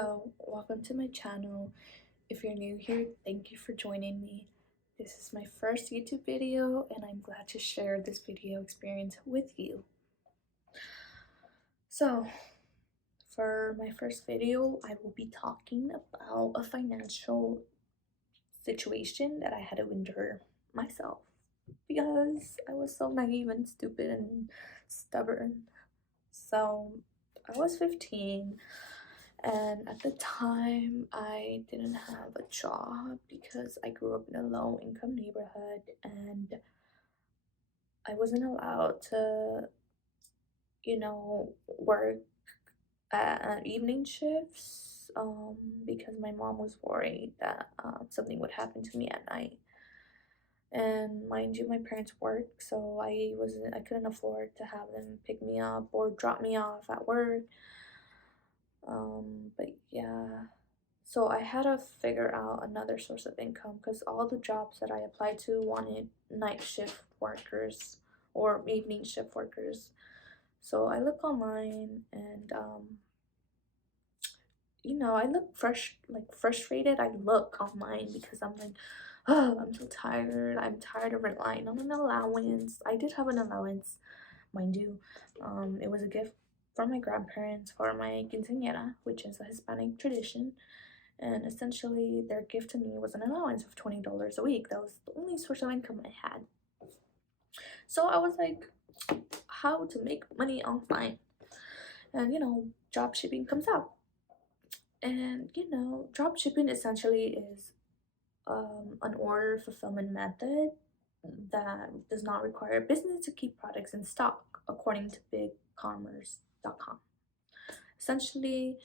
Hello, welcome to my channel. If you're new here, thank you for joining me. This is my first YouTube video and I'm glad to share this video experience with you. So, for my first video, I will be talking about a financial situation that I had to endure myself because I was so naive and stupid and stubborn. So, I was 15. And at the time, I didn't have a job because I grew up in a low income neighborhood and I wasn't allowed to, work at evening shifts because my mom was worried that something would happen to me at night. And mind you, my parents work, so I couldn't afford to have them pick me up or drop me off at work. But yeah, so I had to figure out another source of income because all the jobs that I applied to wanted night shift workers or evening shift workers. So I look online and I look frustrated. I look online because I'm like, oh, I'm so tired. I'm tired of relying on an allowance. I did have an allowance, mind you. It was a gift from my grandparents for my quinceañera, which is a Hispanic tradition. And essentially, their gift to me was an allowance of $20 a week. That was the only source of income I had. So I was like, how to make money online? And drop shipping comes out. And drop shipping essentially is an order fulfillment method that does not require a business to keep products in stock, according to bigcommerce.com. Essentially,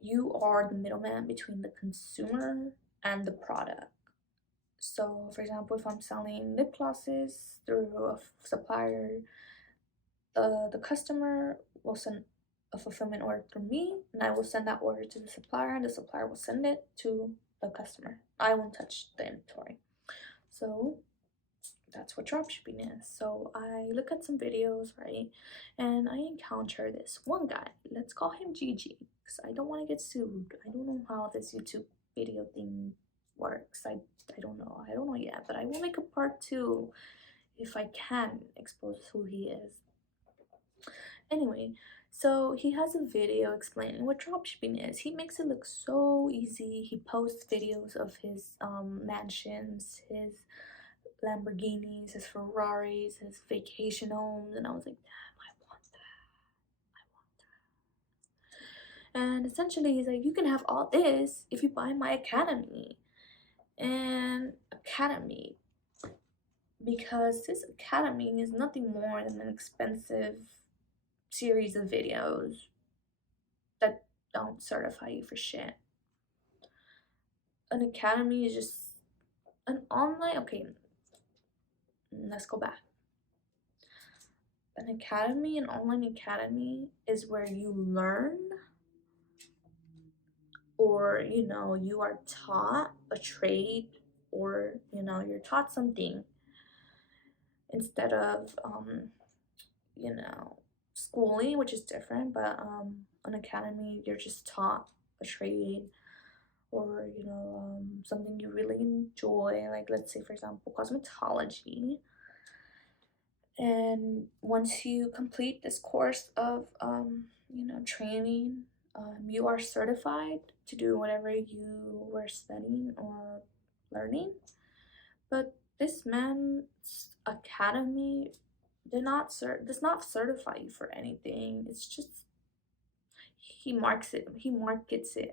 you are the middleman between the consumer and the product. So, for example, if I'm selling lip glosses through a supplier, the customer will send a fulfillment order through me, and I will send that order to the supplier, and the supplier will send it to the customer. I won't touch the inventory. So that's what dropshipping is. So I look at some videos, right, and I encounter this one guy. Let's call him Gigi, because I don't want to get sued. I don't know how this YouTube video thing works. I don't know. I don't know yet, but I will make a part 2 if I can expose who he is. Anyway, so he has a video explaining what dropshipping is. He makes it look so easy. He posts videos of his mansions, his Lamborghinis, his Ferraris, his vacation homes, and I was like, damn, I want that. And essentially, he's like, you can have all this if you buy my academy. And academy, because this academy is nothing more than an expensive series of videos that don't certify you for shit. An academy is just an online, okay, let's go back. An academy, an online academy, is where you learn, or you are taught a trade, or you're taught something instead of schooling, which is different. But an academy, you're just taught a trade, or something you really enjoy, like let's say for example cosmetology. And once you complete this course of training, you are certified to do whatever you were studying or learning. But this man's academy does not certify you for anything. It's just he markets it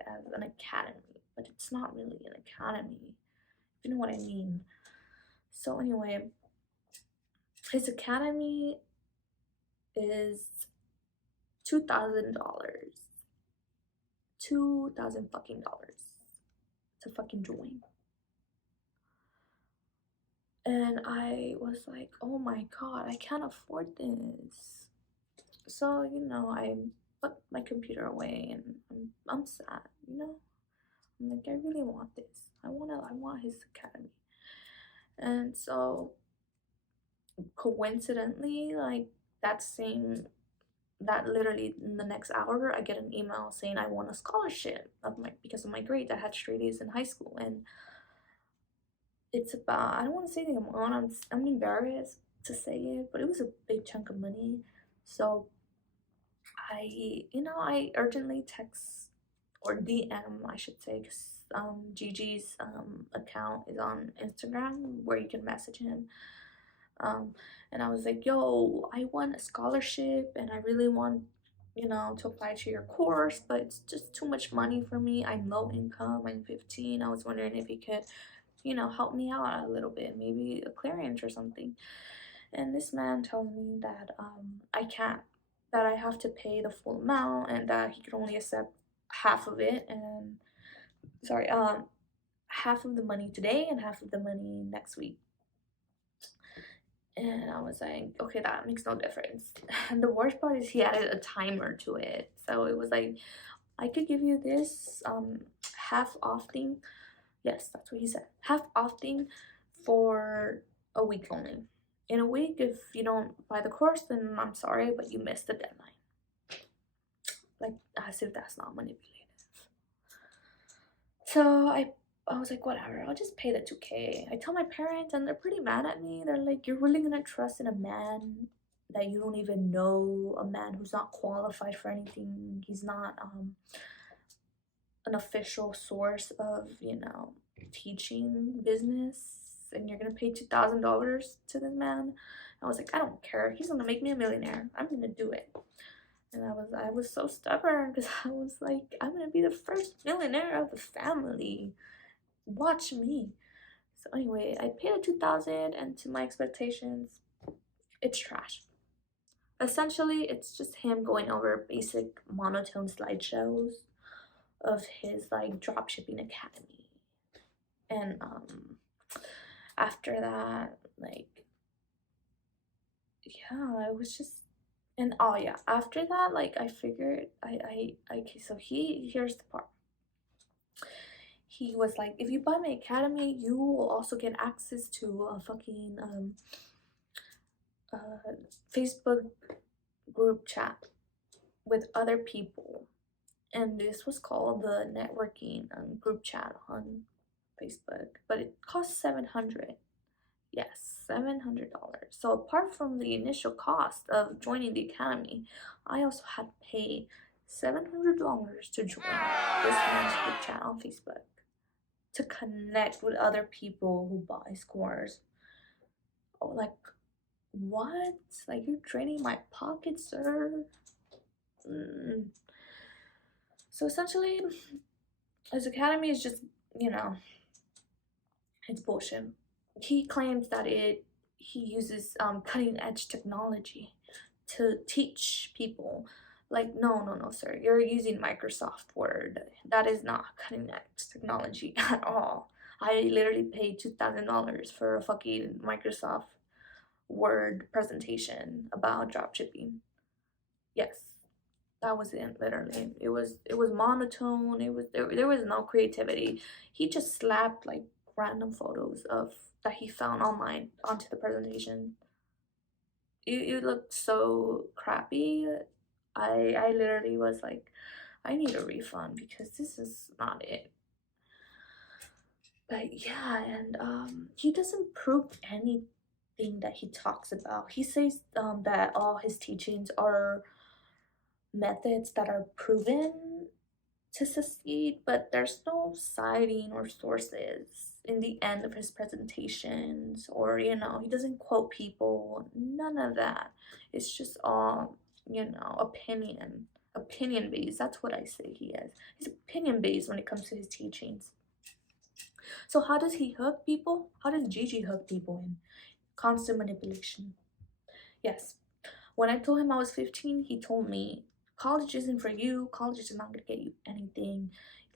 as an academy, but it's not really an academy, if you know what I mean. So anyway, his academy is $2,000. $2,000 to fucking join. And I was like, oh my god, I can't afford this. So, I put my computer away and I'm sad, I'm like, I really want this. I want his academy. And so coincidentally, like that same that literally in the next hour I get an email saying I won a scholarship because of my grades. I had straight A's in high school, and it's about, I don't want to say the amount. I'm embarrassed to say it, but it was a big chunk of money. So I urgently text or DM, I should say, because Gigi's account is on Instagram where you can message him. Um, and I was like, yo, I won a scholarship and I really want, to apply to your course, but it's just too much money for me. I'm low income, I'm 15. I was wondering if you could, help me out a little bit, maybe a clearance or something. And this man tells me that I can't, that I have to pay the full amount and that he could only accept half of it, and sorry, half of the money today and half of the money next week. And I was like, okay, that makes no difference. And the worst part is he added a timer to it. So it was like, I could give you this half off thing. Yes, that's what he said. Half off thing for a week only. In a week, if you don't buy the course, then I'm sorry, but you missed the deadline. Like, as if that's not manipulative. So I was like, whatever, I'll just pay the 2K. I tell my parents, and they're pretty mad at me. They're like, you're really gonna trust in a man that you don't even know, a man who's not qualified for anything. He's not an official source of, teaching business, and you're gonna pay $2,000 to this man. I was like, I don't care. He's gonna make me a millionaire. I'm gonna do it. And I was so stubborn because I was like, I'm gonna be the first millionaire of the family. Watch me. So anyway, I paid the 2,000, and to my expectations, it's trash. Essentially, it's just him going over basic monotone slideshows of his like dropshipping academy. And after that, like, yeah, it was just, and oh yeah, after that, like, I figured okay, so here's the part. He was like, if you buy my academy, you will also get access to a fucking Facebook group chat with other people. And this was called the networking group chat on Facebook, but it cost $700. Yes, $700. So apart from the initial cost of joining the academy, I also had to pay $700 to join this man's group chat on Facebook, to connect with other people who buy scores. Oh, like, what? Like, you're draining my pocket, sir? So essentially, his academy is just, it's bullshit. He claims that he uses cutting edge technology to teach people. Like, no, sir. You're using Microsoft Word. That is not cutting edge technology at all. I literally paid $2,000 for a fucking Microsoft Word presentation about dropshipping. Yes, that was it. Literally, it was monotone. There was no creativity. He just slapped like random photos of that he found online onto the presentation. It looked so crappy. I literally was like, I need a refund because this is not it. But yeah, and he doesn't prove anything that he talks about. He says that all his teachings are methods that are proven to succeed, but there's no citing or sources in the end of his presentations, or he doesn't quote people, none of that. It's just all, opinion based. That's what I say he is. He's opinion based when it comes to his teachings. So how does he hook people? How does Gigi hook people in? Constant manipulation. Yes. When I told him I was 15, he told me, college isn't for you. College is not going to get you anything.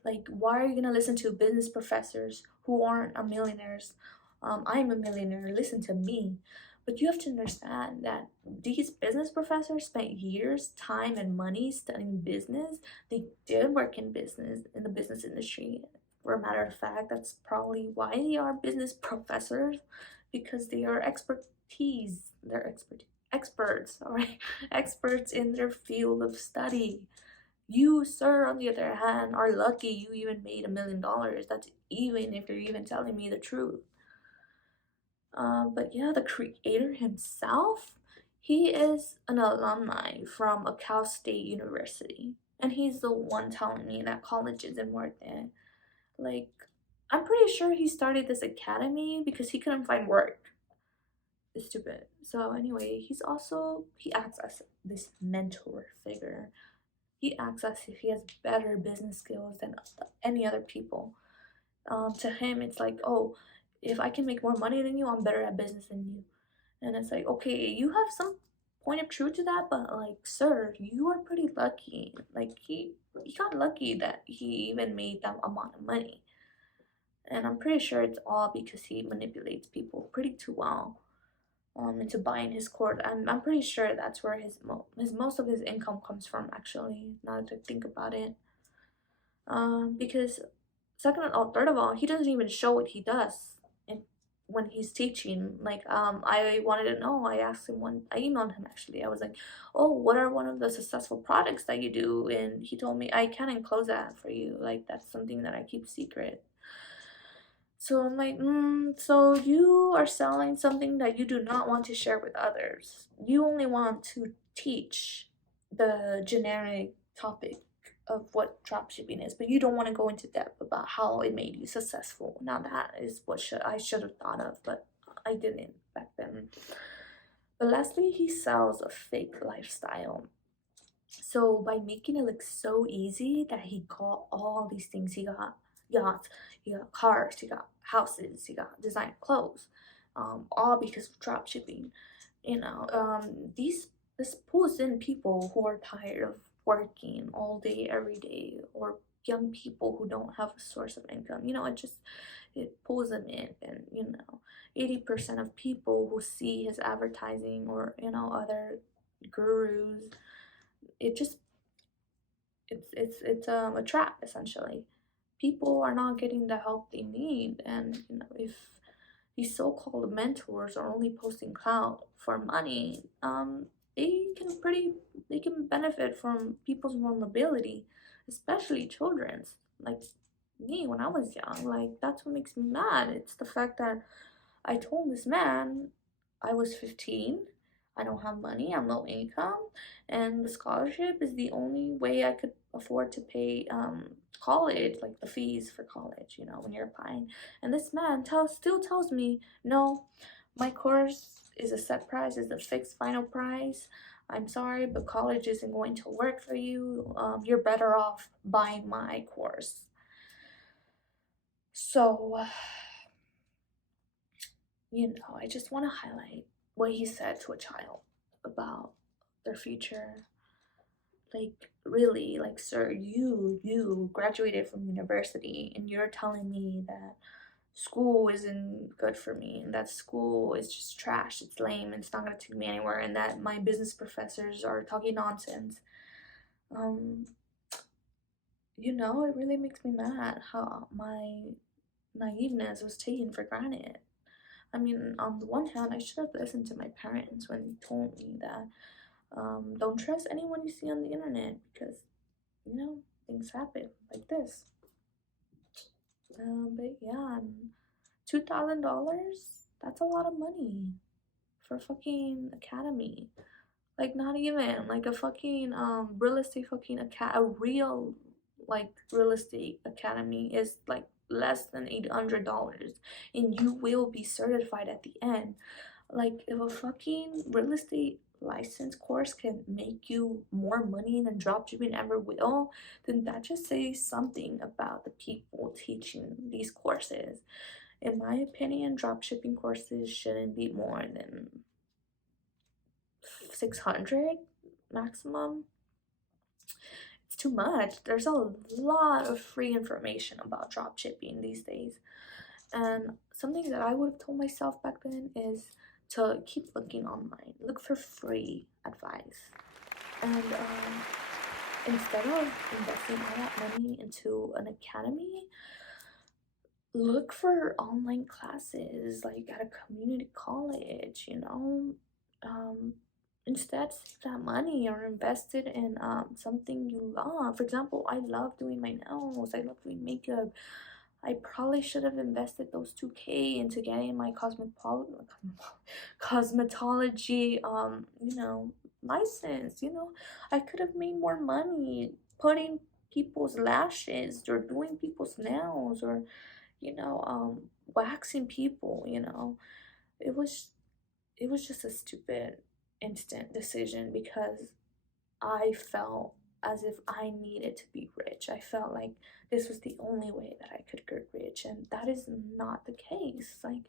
Like, why are you going to listen to business professors who aren't millionaires? I'm a millionaire. Listen to me. But you have to understand that these business professors spent years, time, and money studying business. They did work in business, in the business industry. For a matter of fact, that's probably why they are business professors, because they are expertise. They're expert. experts, all right, experts in their field of study. You, sir, on the other hand, are lucky you even made $1 million. That's even if you're even telling me the truth. But yeah, the creator himself, he is an alumni from a Cal State University, and he's the one telling me that college isn't worth it. Like, I'm pretty sure he started this academy because he couldn't find work. It's stupid. So anyway, he acts as this mentor figure. He acts as if he has better business skills than any other people. To him, it's like, oh, if I can make more money than you, I'm better at business than you. And it's like, okay, you have some point of truth to that, but like, sir, you are pretty lucky. Like he got lucky that he even made that amount of money. And I'm pretty sure it's all because he manipulates people pretty too well into buying his court. And I'm pretty sure that's where his most of his income comes from, actually, now that I think about it. Because second or third of all, he doesn't even show what he does when he's teaching. Like, I wanted to know. I asked him I emailed him actually. I was like, oh, what are one of the successful products that you do? And he told me I can't enclose that for you. Like, that's something that I keep secret. So I'm like, so you are selling something that you do not want to share with others. You only want to teach the generic topic of what dropshipping is, but you don't want to go into depth about how it made you successful. Now that is what I should have thought of, but I didn't back then. But lastly, he sells a fake lifestyle. So by making it look so easy that he got all these things, he got yachts, he got cars, he got houses, he got designer clothes, all because of drop shipping. This pulls in people who are tired of working all day every day, or young people who don't have a source of income. It pulls them in. And 80% of people who see his advertising, or other gurus, it just it's a trap, essentially. People are not getting the help they need. And if these so-called mentors are only posting clout for money, they can benefit from people's vulnerability, especially children's, like me when I was young. Like, that's what makes me mad. It's the fact that I told this man I was 15, I don't have money, I'm low income, and the scholarship is the only way I could afford to pay college, like the fees for college, when you're applying. And this man still tells me, no, my course is a set price, is a fixed final price. I'm sorry, but college isn't going to work for you. You're better off buying my course. So, I just want to highlight what he said to a child about their future. Like, really, like, sir, you graduated from university, and you're telling me that school isn't good for me, and that school is just trash, it's lame, and it's not going to take me anywhere, and that my business professors are talking nonsense. It really makes me mad how my naiveness was taken for granted. I mean, on the one hand, I should have listened to my parents when they told me that don't trust anyone you see on the internet, because, things happen like this. But yeah, $2,000, that's a lot of money for a fucking academy. Like, not even like a fucking real estate fucking a real, like, real estate academy is like less than $800, and you will be certified at the end. Like, if a fucking real estate license course can make you more money than dropshipping ever will, then that just says something about the people teaching these courses. In my opinion, dropshipping courses shouldn't be more than 600 maximum. It's too much. There's a lot of free information about dropshipping these days. And something that I would have told myself back then is to keep looking online. Look for free advice. And instead of investing all that money into an academy, look for online classes, like at a community college, Instead, save that money or invest it in something you love. For example, I love doing my nails. I love doing makeup. I probably should have invested those 2K into getting my cosmetology license. I could have made more money putting people's lashes or doing people's nails or waxing people. It was it was just a stupid instant decision because I felt as if I needed to be rich. I felt like this was the only way that I could get rich, and that is not the case. Like,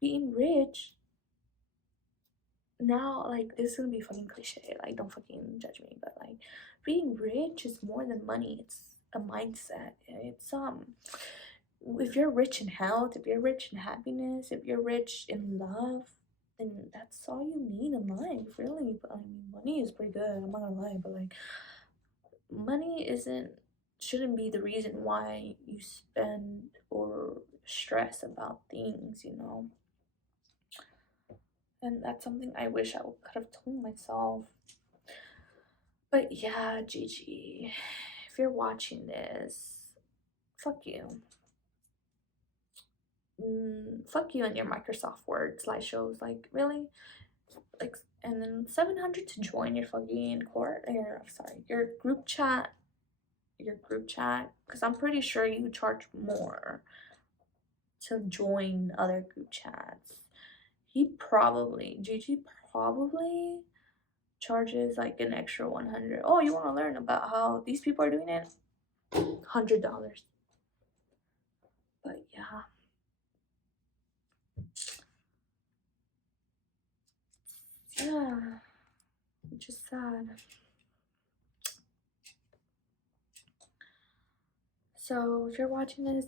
being rich now, like, this is gonna be fucking cliche, like, don't fucking judge me, but like, being rich is more than money. It's a mindset. It's if you're rich in health, if you're rich in happiness, if you're rich in love, then that's all you need in life, really. But I mean, money is pretty good, I'm not gonna lie, but like, money shouldn't be the reason why you spend or stress about things. And that's something I wish I could have told myself. But yeah, Gigi, if you're watching this, fuck you. Fuck you and your Microsoft Word slideshows. Like, really? Like, and then 700 to join your fucking your group chat. Because I'm pretty sure you charge more to join other group chats. Gigi probably charges like an extra 100. Oh, you want to learn about how these people are doing it? $100. But yeah. Yeah. Which is sad. So if you're watching this,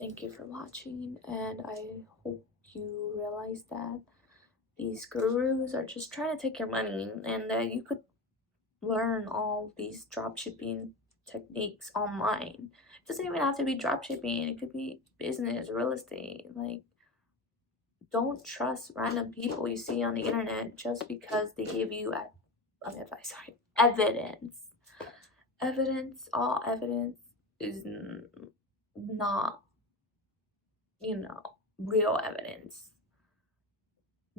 thank you for watching, and I hope you realize that these gurus are just trying to take your money and that you could learn all these dropshipping techniques online. It doesn't even have to be dropshipping, it could be business, real estate. Like, don't trust random people you see on the internet just because they give you evidence. All evidence is not, real evidence.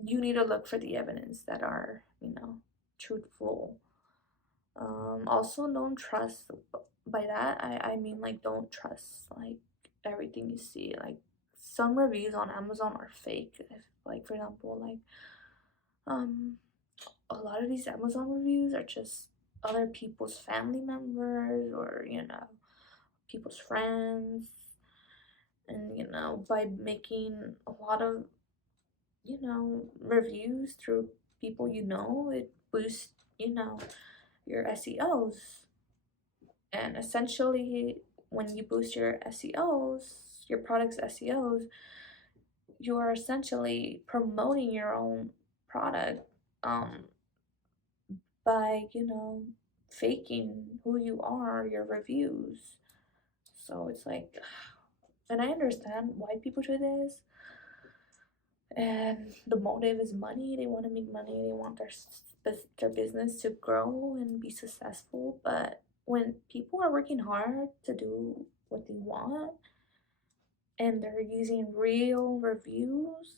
You need to look for the evidence that are, truthful. Also, don't trust. By that, I mean, like, don't trust like everything you see. Like, some reviews on Amazon are fake. Like, for example, like a lot of these Amazon reviews are just other people's family members or people's friends, and by making a lot of reviews through people, it boosts your SEOs. And essentially, when you boost your SEOs, your product's SEOs, you are essentially promoting your own product by faking who you are, your reviews. So it's like, and I understand why people do this, and the motive is money. They want to make money, they want their business to grow and be successful. But when people are working hard to do what they want and they're using real reviews,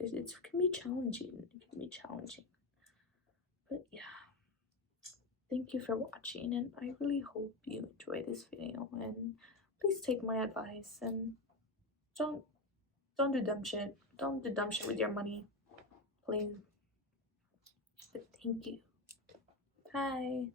it can be challenging. But yeah, thank you for watching, and I really hope you enjoy this video, and please take my advice and don't do dumb shit. Don't do dumb shit with your money, please. But thank you. Bye.